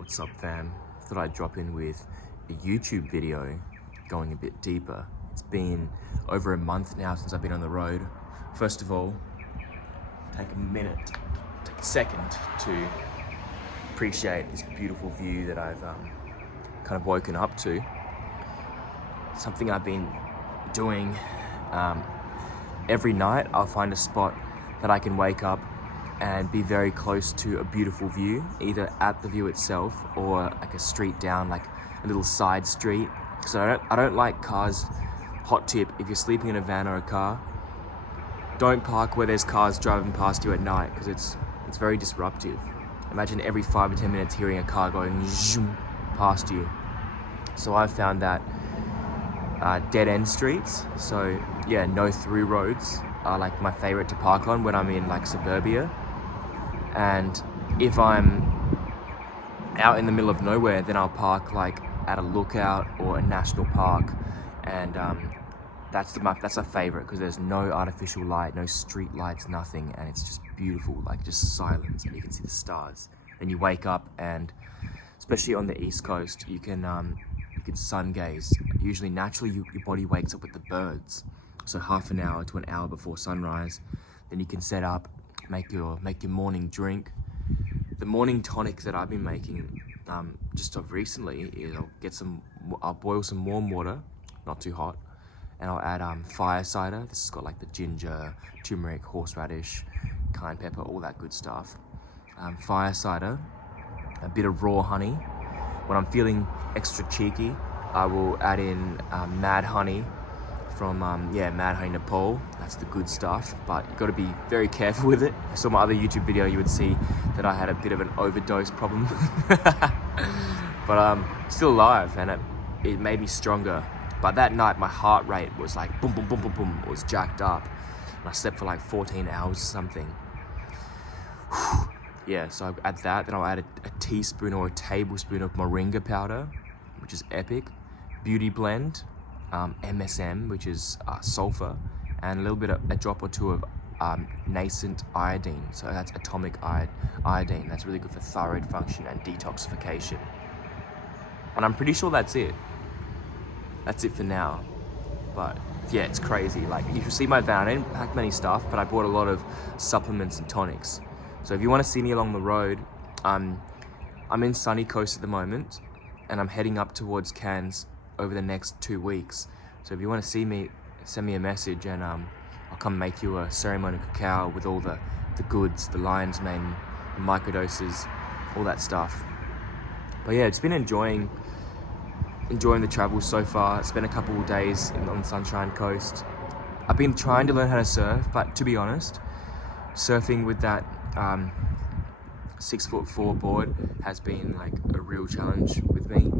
What's up, fam? Thought I'd drop in with a YouTube video going a bit deeper. It's been over a month now since I've been on the road. First of all, take a second to appreciate this beautiful view that I've kind of woken up to. Something I've been doing every night. I'll find a spot that I can wake up and be very close to a beautiful view, either at the view itself or like a street down, like a little side street. So I don't like cars. Hot tip, if you're sleeping in a van or a car, don't park where there's cars driving past you at night, because it's very disruptive. Imagine every 5 to 10 minutes hearing a car going zoom past you. So I've found that dead end streets, so yeah, no through roads, are like my favorite to park on when I'm in like suburbia. And if I'm out in the middle of nowhere, then I'll park like at a lookout or a national park, and that's a favorite, because there's no artificial light, no street lights, nothing, and it's just beautiful, like just silence, and you can see the stars. And you wake up, and especially on the East Coast, you can sun gaze. Usually, naturally, your body wakes up with the birds. So half an hour to an hour before sunrise, then you can set up, make your morning drink. The morning tonic that I've been making just of recently is I'll boil some warm water, not too hot, and I'll add fire cider. This has got like the ginger, turmeric, horseradish, cayenne pepper, all that good stuff. Fire cider, a bit of raw honey. When I'm feeling extra cheeky, I will add in mad honey from Mad Honey Nepal. That's the good stuff, but you've got to be very careful with it. If you saw my other YouTube video, you would see that I had a bit of an overdose problem. But I'm still alive, and it made me stronger. But that night, my heart rate was like boom, boom, boom, boom, boom. It was jacked up, and I slept for like 14 hours or something. Yeah, so I add that, then I'll add a teaspoon or a tablespoon of moringa powder, which is epic. Beauty blend, MSM, which is sulfur, and a drop or two of nascent iodine. So that's atomic iodine. That's really good for thyroid function and detoxification. And I'm pretty sure that's it. That's it for now. But yeah, it's crazy. Like, you should see my van. I didn't pack many stuff, but I bought a lot of supplements and tonics. So if you want to see me along the road, I'm in Sunny Coast at the moment, and I'm heading up towards Cairns over the next 2 weeks. So if you want to see me, send me a message, and I'll come make you a ceremonial cacao with all the goods, the lion's mane, the microdoses, all that stuff. But yeah, it's been enjoying the travel so far. Spent a couple of days on Sunshine Coast. I've been trying to learn how to surf, but to be honest, surfing with that 6'4" board has been like a real challenge with me.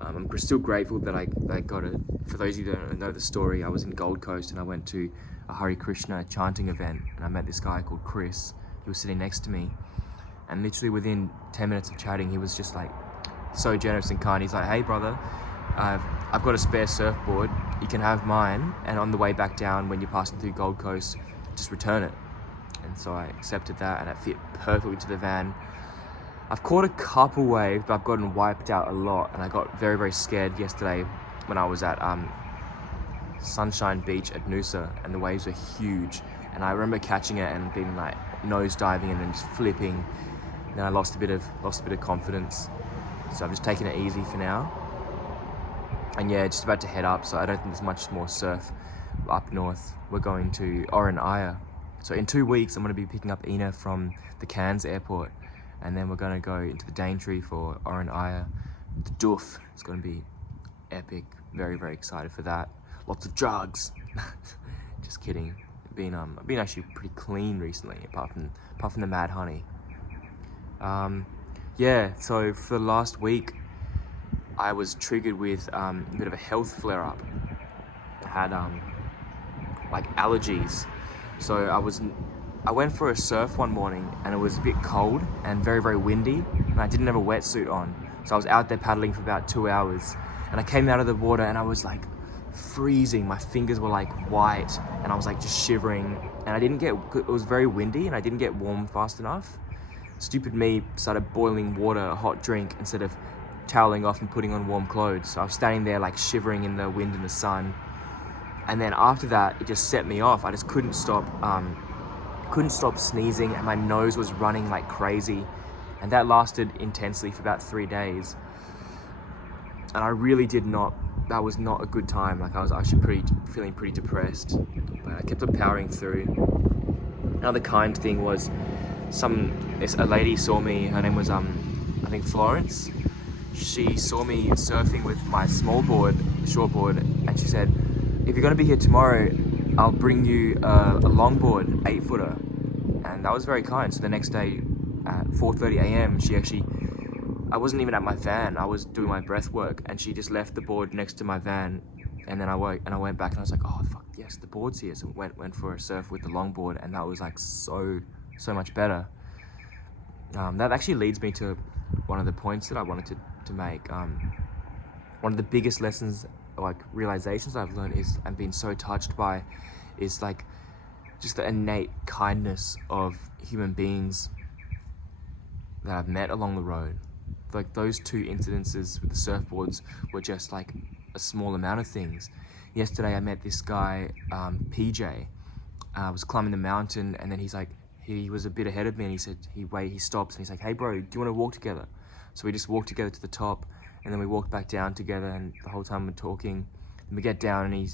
I'm still grateful that I got it. For those of you who don't know the story, I was in Gold Coast and I went to a Hare Krishna chanting event, and I met this guy called Chris. He was sitting next to me, and literally within 10 minutes of chatting, he was just like so generous and kind. He's like, "Hey brother, I've got a spare surfboard, you can have mine, and on the way back down when you're passing through Gold Coast, just return it." And so I accepted that, and it fit perfectly to the van. I've caught a couple waves, but I've gotten wiped out a lot, and I got very, very scared yesterday when I was at Sunshine Beach at Noosa, and the waves were huge. And I remember catching it and being like nose diving and then just flipping. And then I lost a bit of confidence. So I'm just taking it easy for now. And yeah, just about to head up, so I don't think there's much more surf up north. We're going to Oran. So in 2 weeks, I'm going to be picking up Ina from the Cairns airport, and then we're going to go into the Daintree for Oran, the Doof. It's going to be epic. Very, very excited for that. Lots of drugs. Just kidding. I've been actually pretty clean recently, apart from the mad honey. Yeah. So for the last week, I was triggered with a bit of a health flare-up. I had like allergies. So I went for a surf one morning, and it was a bit cold and very, very windy, and I didn't have a wetsuit on. So I was out there paddling for about 2 hours, and I came out of the water and I was like freezing. My fingers were like white, and I was like just shivering, and it was very windy and I didn't get warm fast enough. stupid me started boiling water, a hot drink, instead of toweling off and putting on warm clothes. So I was standing there like shivering in the wind and the sun. And then after that, it just set me off. I just couldn't stop sneezing, and my nose was running like crazy. And that lasted intensely for about 3 days. And I really that was not a good time. Like I was actually feeling pretty depressed, but I kept on powering through. Another kind thing was a lady saw me. Her name was I think Florence. She saw me surfing with my shortboard, and she said, "If you're gonna be here tomorrow, I'll bring you a longboard, 8-footer." And that was very kind. So the next day at 4:30 a.m. I wasn't even at my van. I was doing my breath work, and she just left the board next to my van. And then I went back, and I was like, "Oh fuck yes, the board's here." So went for a surf with the longboard, and that was like so much better. That actually leads me to one of the points that I wanted to make. One of the biggest lessons, like realizations I've learned and been so touched by, is like just the innate kindness of human beings that I've met along the road. Like those 2 incidences with the surfboards were just like a small amount of things. Yesterday I met this guy, PJ. I was climbing the mountain, and then he was a bit ahead of me, and he stops, and he's like, "Hey bro, do you want to walk together?" So we just walked together to the top, and then we walked back down together, and the whole time we're talking, and we get down, and he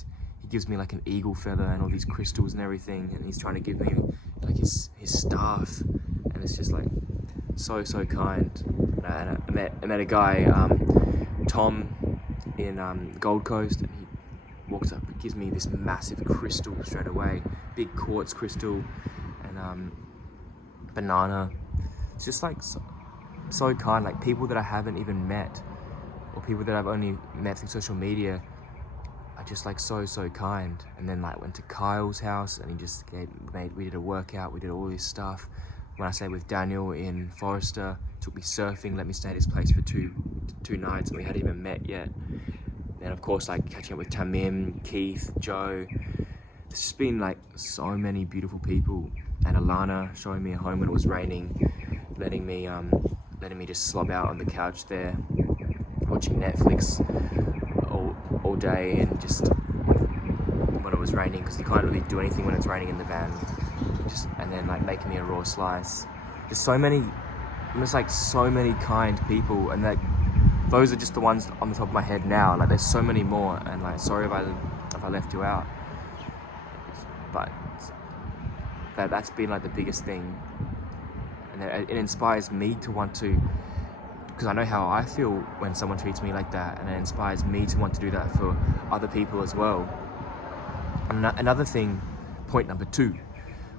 gives me like an eagle feather and all these crystals and everything, and he's trying to give me like his staff, and it's just like so kind. And I met a guy, Tom, in Gold Coast, and he walks up and gives me this massive crystal straight away, big quartz crystal, and banana. It's just like so kind. Like people that I haven't even met, or people that I've only met through social media, are just like so kind. And then like went to Kyle's house, and he just we did a workout, we did all this stuff. When I stayed with Daniel in Forrester, took me surfing, let me stay at his place for two nights, and we hadn't even met yet. Then of course like catching up with Tamim, Keith, Joe. There's just been like so many beautiful people, and Alana showing me a home when it was raining, letting me just slob out on the couch there, watching Netflix all day, and just when it was raining, because you can't really do anything when it's raining in the van. And then like making me a raw slice. There's so many kind people, and like those are just the ones on the top of my head now. Like there's so many more, and like sorry if I left you out, but that's been like the biggest thing, and it inspires me to want to, because I know how I feel when someone treats me like that, and it inspires me to want to do that for other people as well. And another thing, point number 2.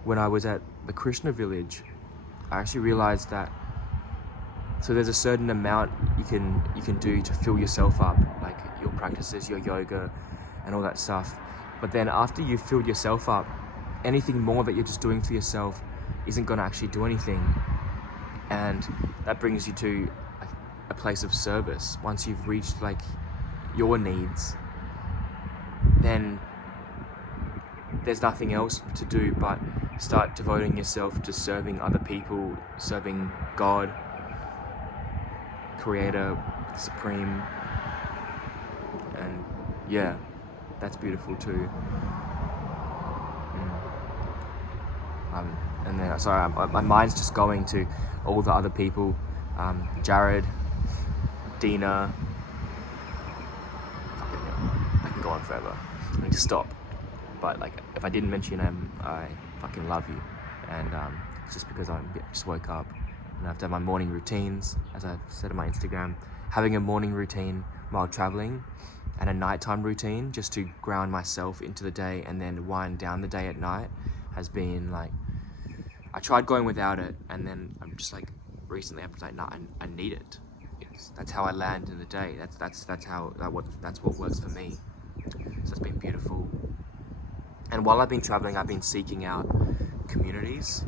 When I was at the Krishna village, I actually realized that so there's a certain amount you can do to fill yourself up, like your practices, your yoga, and all that stuff. But then after you've filled yourself up, anything more that you're just doing for yourself isn't going to actually do anything. And that brings you to a place of service. Once you've reached like your needs, then there's nothing else to do but start devoting yourself to serving other people, serving God, Creator, Supreme. And yeah, that's beautiful too. And then, sorry, my mind's just going to all the other people, Jared, Dina. I can go on forever. I need to stop. But like, if I didn't mention them, I fucking love you. And it's just because I just woke up and I have to have my morning routines, as I've said on my Instagram. Having a morning routine while traveling and a nighttime routine just to ground myself into the day and then wind down the day at night has been like, I tried going without it, and then I'm just like, recently I'm just like, no, I need it. That's how I land in the day. That's what works for me. So it's been beautiful. And while I've been traveling, I've been seeking out communities.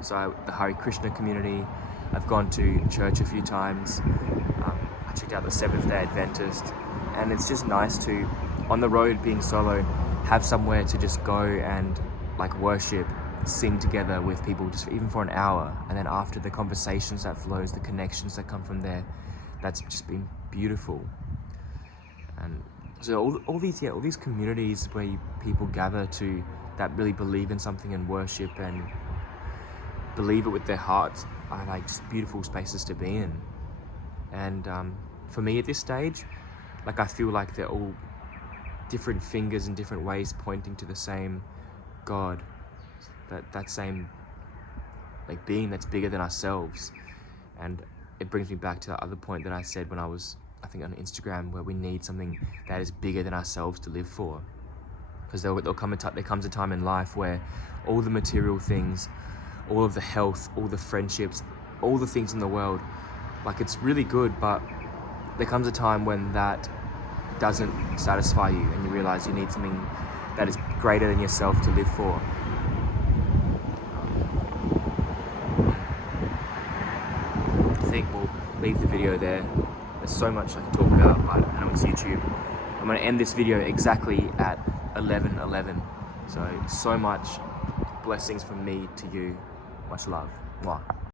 So the Hare Krishna community, I've gone to church a few times. I checked out the Seventh-day Adventist, and it's just nice to, on the road being solo, have somewhere to just go and like worship sing together with people just even for an hour, and then after, the conversations that flows, the connections that come from there, that's just been beautiful. And so all these communities where people gather to that really believe in something and worship and believe it with their hearts are like just beautiful spaces to be in. And for me at this stage, like I feel like they're all different fingers in different ways pointing to the same God, that same like being that's bigger than ourselves. And it brings me back to the other point that I said when I was, I think, on Instagram, where we need something that is bigger than ourselves to live for. Because there comes a time in life where all the material things, all of the health, all the friendships, all the things in the world, like it's really good, but there comes a time when that doesn't satisfy you and you realize you need something that is greater than yourself to live for. I think we'll leave the video there. There's so much I can talk about, but I know it's YouTube. I'm going to end this video exactly at 11:11. So much blessings from me to you. Much love. Mwah.